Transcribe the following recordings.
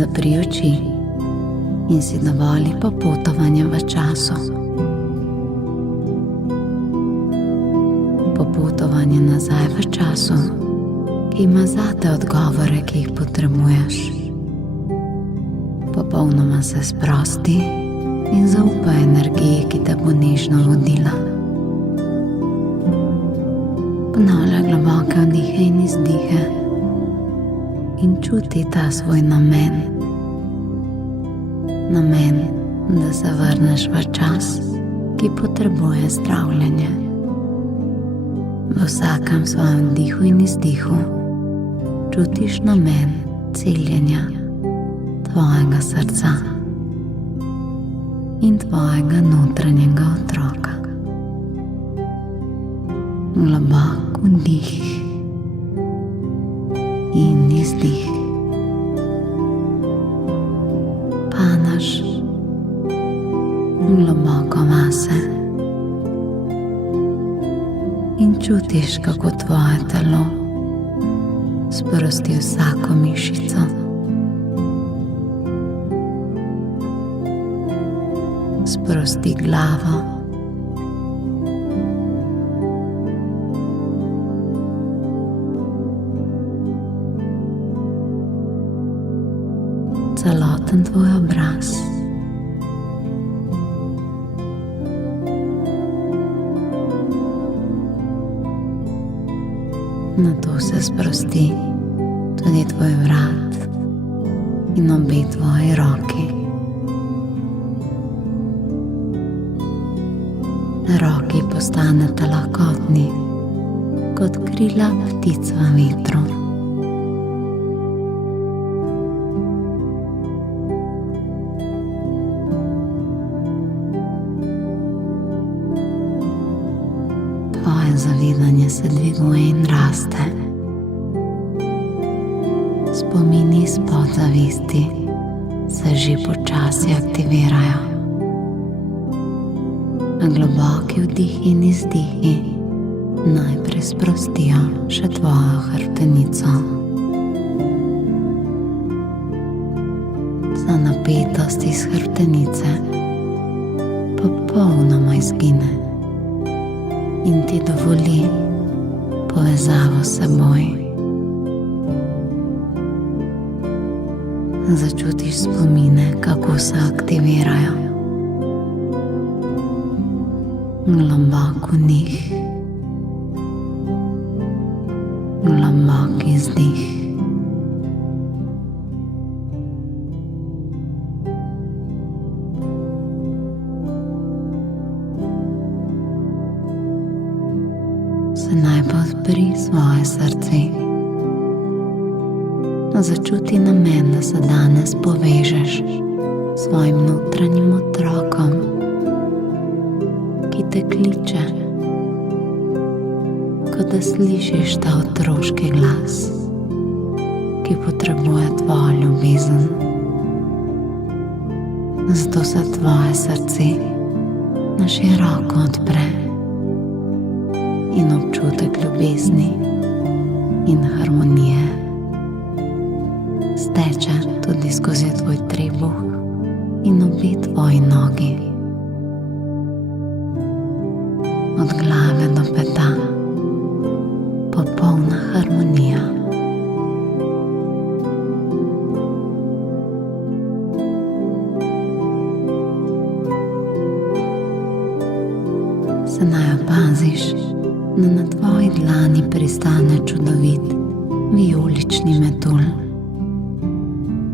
Zapri oči in si dovoli popotovanje v času. Popotovanje nazaj v času, ki ima zate odgovore, ki jih potrebuješ. Popolnoma se sprosti in zaupaj energiji, ki te bo nežno vodila. Ponavljaj globoke vdihe in izdihe in čuti ta svoj namen. Namen, da se vrneš v čas, ki potrebuje zdravljenje. V vsakem svojem vdihu in izdihu čutiš namen celjenja tvojega srca in tvojega notranjega otroka. Globok vdih in izdih. Padaš globoko vase in čutiš, kako tvoje telo sprosti vsako mišico. Sprosti glavo. Celoten tvoj obraz. Nato se sprosti tudi tvoj vrat in obe tvoji roki. Roki postanete lahkotni kot krila ptic v vetru. Tvoje zavedanje se dviguje in raste. Spomini iz podzavesti se že počasi aktivirajo. Globoki vdih in izdihi najprej sprostijo še tvojo hrbtenico. Za napetost iz hrbtenice popolnoma izgine in ti dovoli povezavo s seboj. Začutiš spomine, kako se aktivirajo. Globok vdih, globok izdih. Sedaj pa odpri svoje srce. Začuti namen, da se danes povežeš s svojim notranjim otrokom, ki te kliče, kot da slišiš ta otroški glas, ki potrebuje tvojo ljubezen. Zato se tvoje srce na široko odpre in občutek ljubezni in harmonije steče tudi skozi tvoj trebuh in obe tvoji nogi. Od glave do peta popolna harmonija. Sedaj opaziš, da na tvoji dlani pristane čudovit vijolični metulj.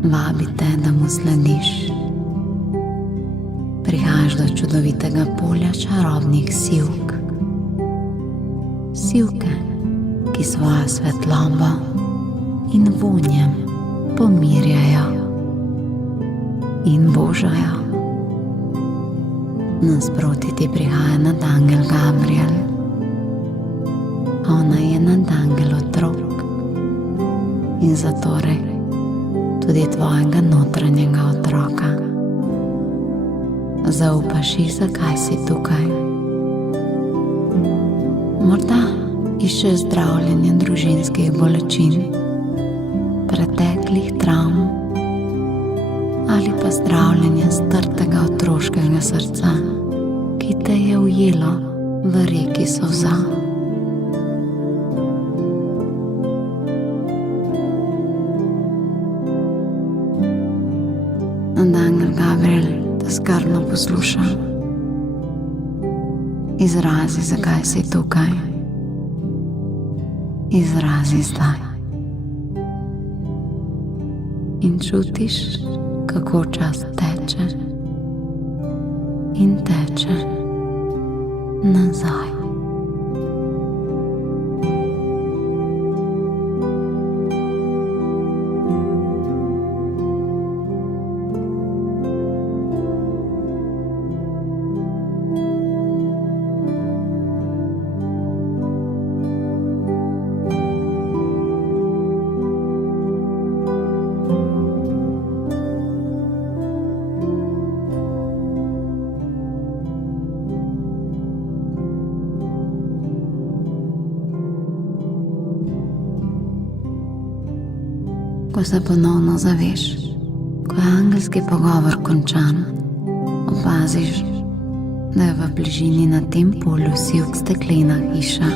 Vabi te, da mu slediš. Prihajaš do čudovitega polja čarobnih sivk. Sivke, ki svojo svetlobo in vonjem pomirjajo in božajo. Nasproti ti prihaja nadangel Gabriel. Ona je nadangel otrok in zatorej tudi tvojega notranjega otroka. Zaupaš ji, zakaj si tukaj. Morda iščeš zdravljenje družinskih bolečin, preteklih travm ali pa zdravljenje strtega otroškega srca, ki te je ujelo v reki solza. Angel Gabriel te skrbno posluša. Izrazi, zakaj si tukaj. Izrazi zdaj. In čutiš, kako čas teče in teče nazaj. Ko se ponovno zaveš, ko je angelski pogovor končan, opaziš, da je v bližini na tem polju sivk steklena hiša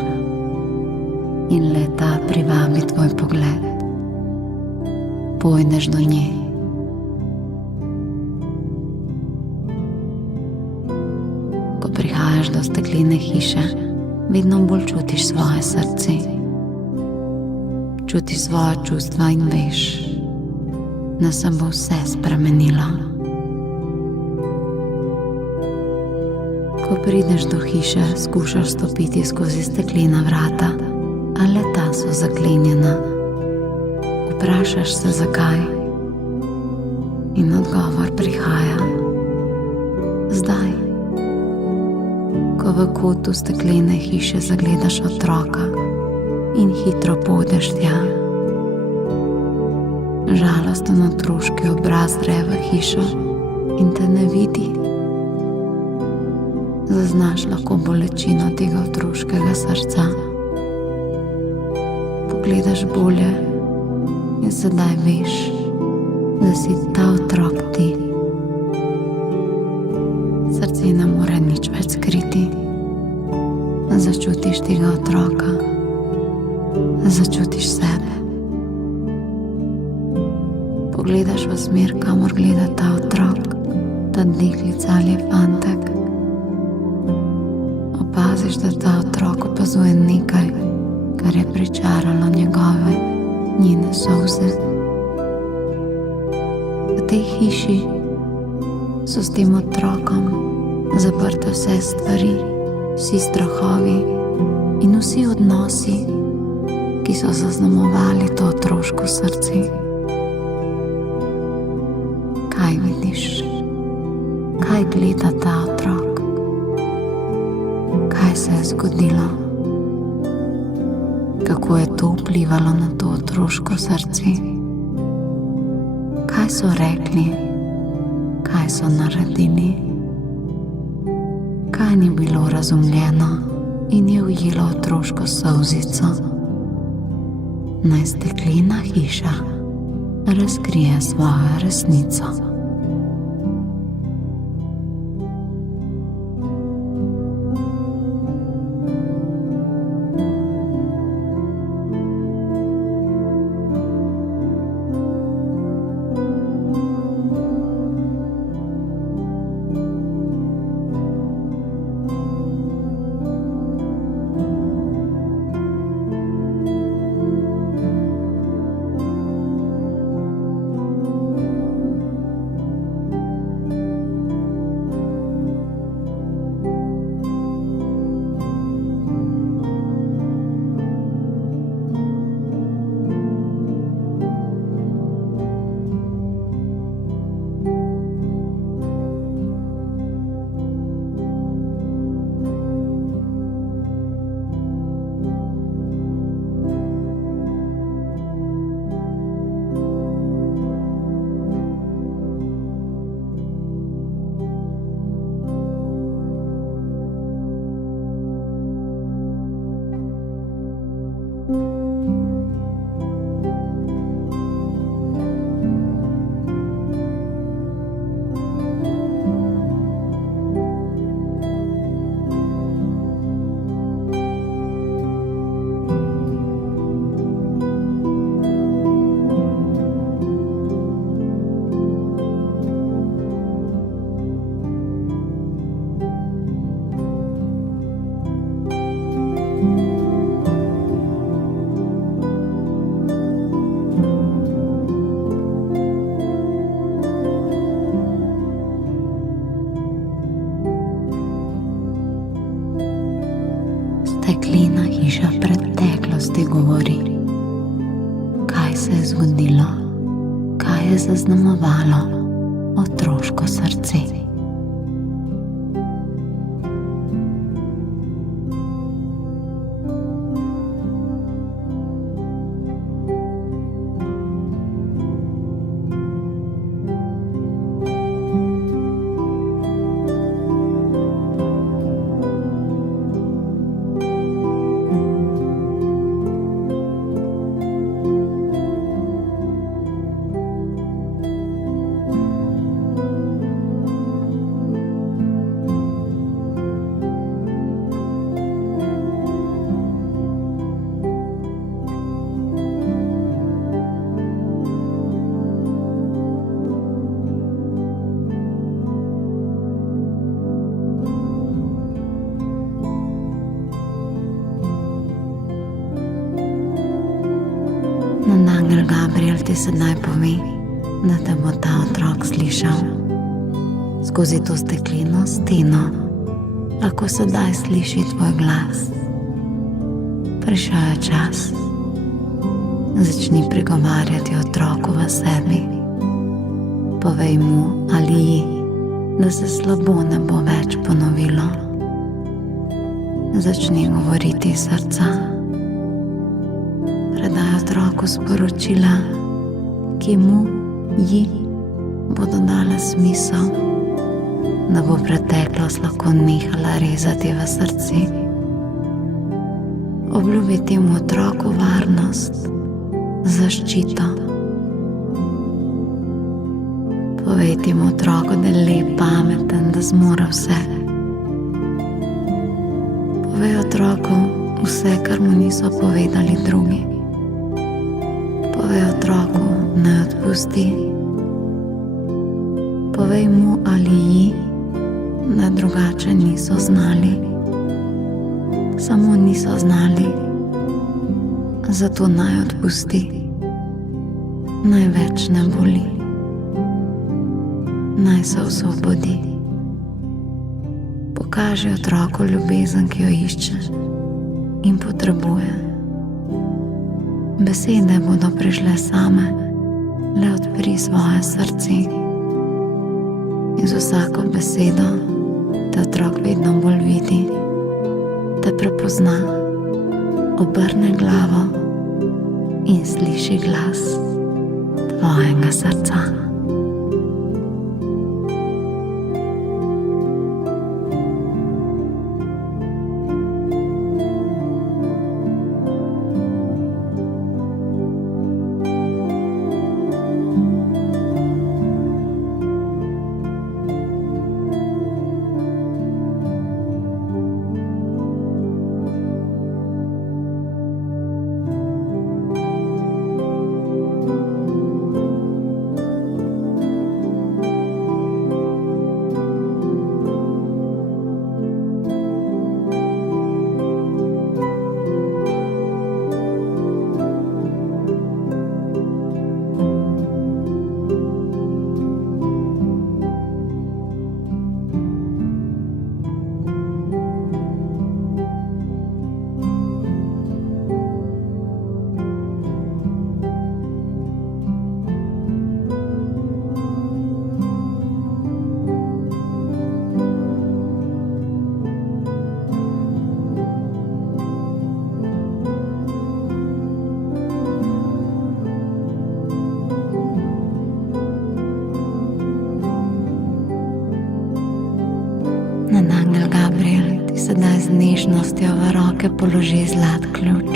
in leta privabi tvoj pogled. Pojdeš do nje. Ko prihajaš do steklene hiše, vedno bolj čutiš svoje srce. Čutiš svoje čustva in veš, da se bo vse spremenilo. Ko prideš do hiše, skušaš stopiti skozi steklena vrata, a le-ta so zaklenjena. Vprašaš se, zakaj, in odgovor prihaja zdaj. Ko v kotu steklene hiše zagledaš otroka in hitro pojdeš tja. Žalosten otroški obraz zre v hišo in te ne vidi. Zaznaš lahko bolečino tega otroškega srca. Pogledaš bolje in sedaj veš, da si ta otrok ti. Srce ne more nič več skriti. Začutiš tega otroka. Začutiš sebe. Pogledaš v smer, kamor gleda ta otrok, ta deklica ali fantek. Opaziš, da ta otrok opazuje nekaj, kar je pričaralo njene solze. V tej hiši so s tem otrokom zaprte vse stvari, vsi strahovi in vsi odnosi, ki so zaznamovali to otroško srce. Kaj vidiš? Kaj gleda ta otrok? Kaj se je zgodilo? Kako je to vplivalo na to otroško srce? Kaj so rekli? Kaj so naredili? Kaj ni bilo razumljeno in je ujelo otroško solzico? Naj steklena hiša razkrije svojo resnico. Steklena hiša preteklosti govori, kaj se je zgodilo, kaj je zaznamovalo otroško srce. Angel Gabriel ti sedaj pove, da te bo ta otrok slišal. Skozi to stekleno steno lahko sedaj sliši tvoj glas. Prišel je čas. Začni prigovarjati otroku v sebi. Povej mu ali ji, da se slabo ne bo več ponovilo. Začni govoriti iz srca. Predaj otroku sporočila, ki mu, ji bodo dale smisel, da bo preteklost lahko nehala rezati v srci. Obljubiti mu otroku varnost, zaščito. Povejti mu otroku, da je lep, pameten, da zmore vse. Povej otroku vse, kar mu niso povedali drugi. Povej otroku, naj odpusti. Povej mu ali ji, da drugače niso znali. Samo niso znali, zato naj odpusti. Naj več ne boli. Naj se osvobodi. Pokaži otroku ljubezen, ki jo išče in potrebuje. Besede bodo prišle same, le odpri svoje srce. In z vsako besedo te otrok vedno bolj vidi, te prepozna, obrne glavo in sliši glas tvojega srca. Angel Gabriel ti sedaj z nežnostjo v roke položi zlat ključ.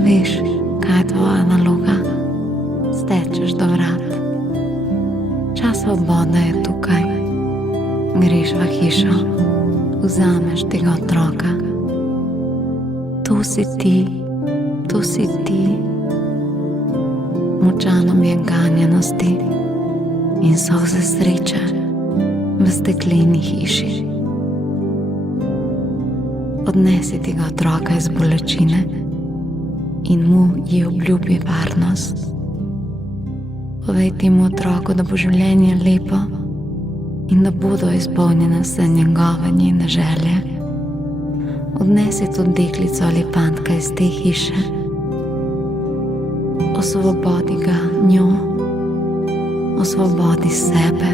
Veš, kaj je tvoja naloga? Stečeš do vrat. Čas svobode je tukaj. Greš v hišo, vzameš tega otroka. To si ti, to si ti. Močan objek ganjenosti in solze sreče v stekleni hiši. Odnesi tega otroka iz bolečine in mu ji obljubi varnost. Povej temu otroku, da bo življenje lepo in da bodo izpolnjene vse njegove njene želje. odnesi to deklico ali fantka iz te hiše, osvobodi ga njo, osvobodi sebe.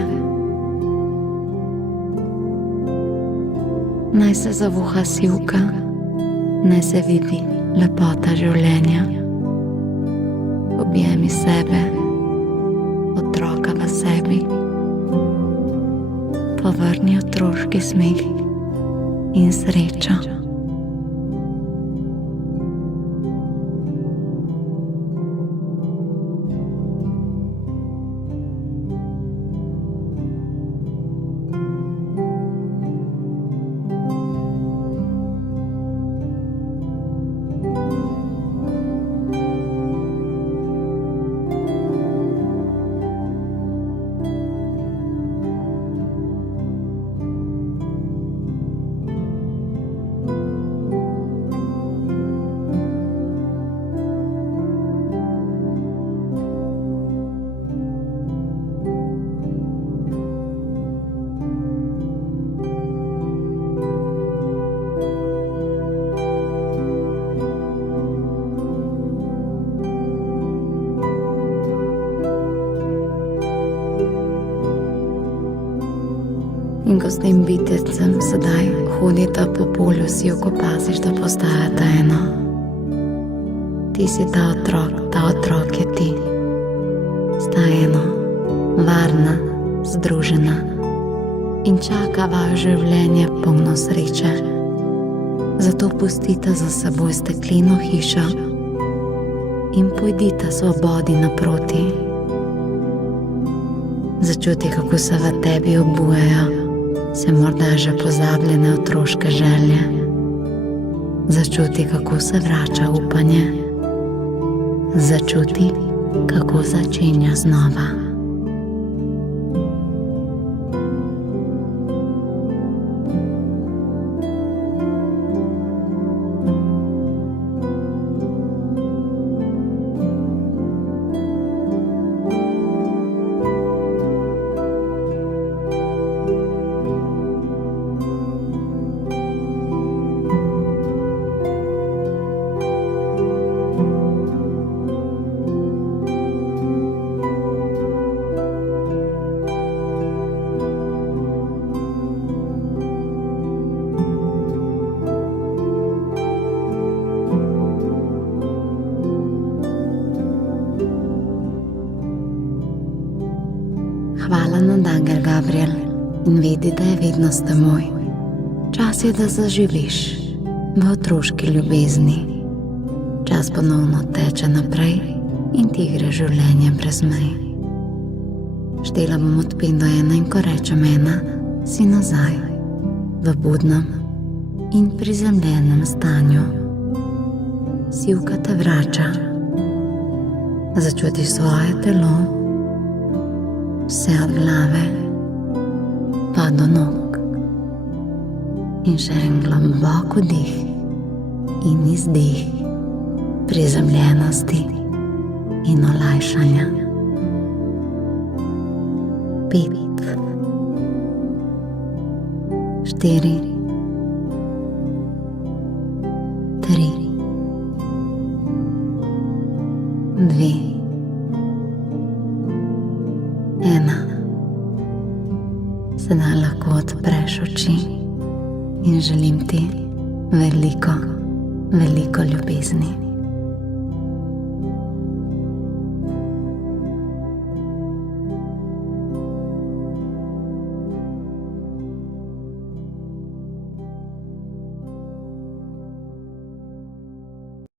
Naj se zavuha sivka, naj se vidi lepota življenja. Objemi sebe, otroka v sebi, povrni otroški smeh in srečo. In ko s tem bitecem sedaj hodita po polju, si opaziš, da postajata eno. Ti si ta otrok je ti. Sta eno, varna, združena in čaka vaju življenje polno sreče. Zato pustita za seboj stekleno hišo in pojdita svobodi naproti. Začuti, kako se v tebi obujajo se morda že pozabljene otroške želje. Začuti, kako se vrača upanje. Začuti, kako začenja znova. Hvala na Angel Gabriel in vedi, da je vedno s teboj. Čas je, da zaživiš v otroški ljubezni. Čas ponovno teče naprej in ti gre življenje brez mej. Štela bom od 5 do 1 in ko rečem 1, si nazaj v budnem in prizemljenem stanju. Sivka te vrača. Začutiš svoje telo, vse od glave pa do nog. In še en globok vdih in izdih prizemljenosti in olajšanja. 5, 4, 3, 2, 1. Sedaj lahko odpreš oči in želim ti veliko, veliko ljubezni.